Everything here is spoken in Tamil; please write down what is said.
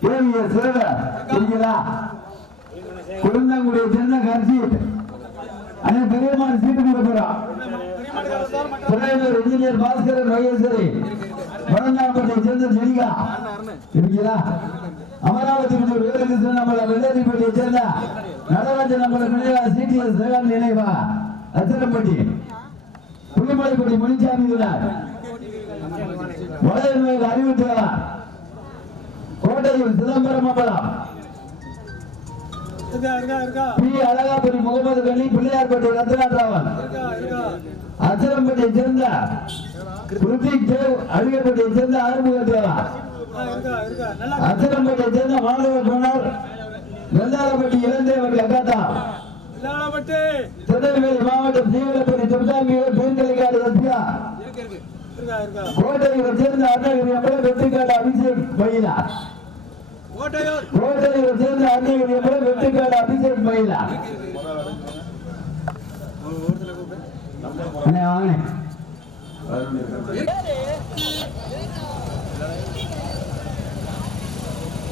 கேவிய சேவை இருக்கீங்களா? குழந்தைங்களுடைய சின்ன கட்சி அதே பெரியமான சீட்டு கொடுக்கிறோம். இன்ஜினியர் பாஸ்கரன் மகேஸ்வரி வடநாட்பட்டை சேர்ந்த ஜெனிகா இருக்கீங்களா? அமராவதி வேலுகிருஷ்ணன் நம்மள வெள்ளரிப்பட்டியை சேர்ந்த நடராஜன் நம்மள நினைவா சிடிஎஸ் சேகர் நினைவா அச்சரம்பட்டி புலிமலைப்பட்டி முனிசாமி வளையல் அறிவித்தவா கோட்டையில் சிதம்பரம் அம்பலம் பி அழகாபுரி முகமது கனி பிள்ளையார்பட்டி ரத்னாராவன் அச்சரம்பட்டியை சேர்ந்த ருத்திக் தேவ் அடிகப்பட்டியை சேர்ந்த ஆறுமுக தேவா அச்சரம்பட்டியை சேர்ந்த மாணவர் மன்னர் வெள்ளாளப்பட்டி இளந்தேவன் அக்காத்தா திருநெல்வேலி மாவட்டம் சீவலப்பட்டி துர்காம்பியூர் பெண்களுக்காடு சத்யா கோட்டையை சேர்ந்த அருணகிரி அம்பலம் வெற்றிக்காடு அபிஷேக் மயிலா கோட்டையை சேர்ந்த அருணகிரி அம்பலம் வெற்றிக்காடு அபிஷேக் மயிலா வாங்க